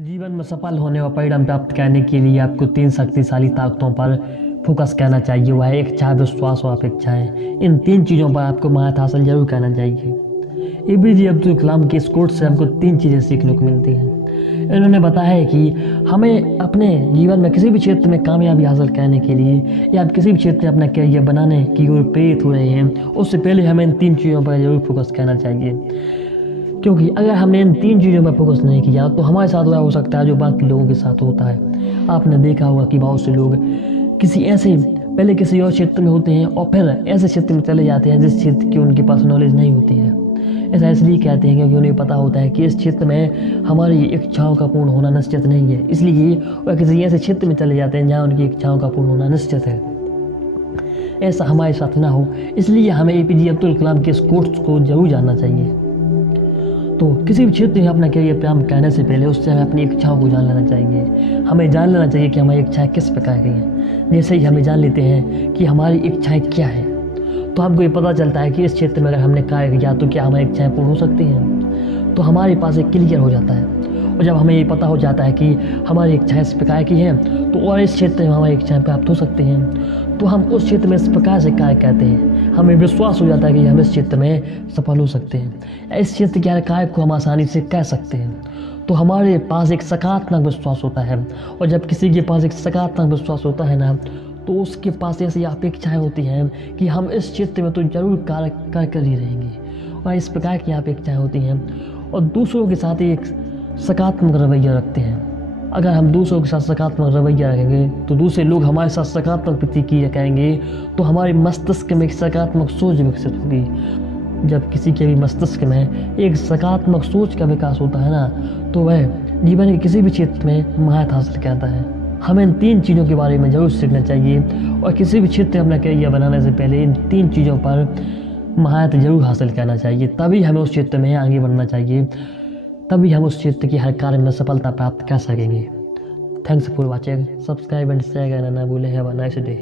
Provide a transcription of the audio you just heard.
जीवन में सफल होने और परिणाम प्राप्त करने के लिए आपको 3 शक्तिशाली ताकतों पर फोकस करना चाहिए। वह है इच्छा, विश्वास और अपेक्षाएं। इन 3 चीज़ों पर आपको महारत हासिल जरूर करना चाहिए। APJ अब्दुल कलाम के इस कोट से हमको 3 चीज़ें सीखने को मिलती हैं। इन्होंने बताया है कि हमें अपने जीवन में किसी भी क्षेत्र में कामयाबी हासिल करने के लिए या आप किसी भी क्षेत्र में अपना करियर बनाने की ओर प्रेरित हो रहे हैं, उससे पहले हमें इन 3 चीज़ों पर जरूर फोकस करना चाहिए। क्योंकि अगर हमने इन 3 चीज़ों पर फोकस नहीं किया तो हमारे साथ वह हो सकता है जो बाकी लोगों के साथ होता है। आपने देखा होगा कि बहुत से लोग पहले किसी और क्षेत्र में होते हैं और फिर ऐसे क्षेत्र में चले जाते हैं जिस क्षेत्र की उनके पास नॉलेज नहीं होती है। ऐसा इसलिए कहते हैं क्योंकि उन्हें पता होता है कि इस क्षेत्र में हमारी इच्छाओं का पूर्ण होना निश्चित नहीं है, इसलिए वह किसी ऐसे क्षेत्र में चले जाते हैं जहाँ उनकी इच्छाओं का पूर्ण होना निश्चित है। ऐसा हमारे साथ ना हो, इसलिए हमें APJ अब्दुल कलाम के इस कोट्स को जरूर जानना चाहिए। तो किसी भी क्षेत्र में अपना करियर प्रारंभ करने से पहले उससे हमें अपनी इच्छाओं को जान लेना चाहिए। हमें जान लेना चाहिए कि हमारी इच्छाएं किस प्रकार की हैं। जैसे ही हमें जान लेते हैं कि हमारी इच्छाएं क्या हैं, तो हमको ये पता चलता है कि इस क्षेत्र में अगर हमने कार्य किया तो क्या हमारी इच्छाएं पूर्ण हो सकती हैं। तो हमारे पास एक क्लियर हो जाता है, और जब हमें ये पता हो जाता है कि हमारी इच्छाएं इस प्रकार की हैं तो और इस क्षेत्र में हमारी इच्छाएं प्राप्त हो सकती हैं, तो हम उस क्षेत्र में इस प्रकार से कार्य करते हैं। हमें विश्वास हो जाता है कि हम इस क्षेत्र में सफल हो सकते हैं, इस क्षेत्र के हर कार्य को हम आसानी से कर सकते हैं। तो हमारे पास एक सकारात्मक विश्वास होता है, और जब किसी के पास एक सकारात्मक विश्वास होता है ना, तो उसके पास ऐसी अपेक्षाएं होती हैं कि हम इस क्षेत्र में तो जरूर कार्य कर ही रहेंगे, और इस प्रकार की अपेक्षाएं होती हैं। और दूसरों के साथ एक सकारात्मक रवैया रखते हैं। अगर हम दूसरों के साथ सकारात्मक रवैया रखेंगे तो दूसरे लोग हमारे साथ सकारात्मक प्रतिक्रिया करेंगे, तो हमारे मस्तिष्क में एक सकारात्मक सोच विकसित होगी। जब किसी के भी मस्तिष्क में एक सकारात्मक सोच का विकास होता है ना, तो वह जीवन के किसी भी क्षेत्र में महारत हासिल करता है। हमें इन 3 चीज़ों के बारे में जरूर सीखना चाहिए, और किसी भी क्षेत्र में अपना करियर बनाने से पहले इन 3 चीज़ों पर महारत जरूर हासिल करना चाहिए। तभी हमें उस क्षेत्र में आगे बढ़ना चाहिए, तभी हम उस क्षेत्र के हर कार्य में सफलता प्राप्त कर सकेंगे। Thanks for watching, subscribe and share करना ना भूलें। Have a nice day.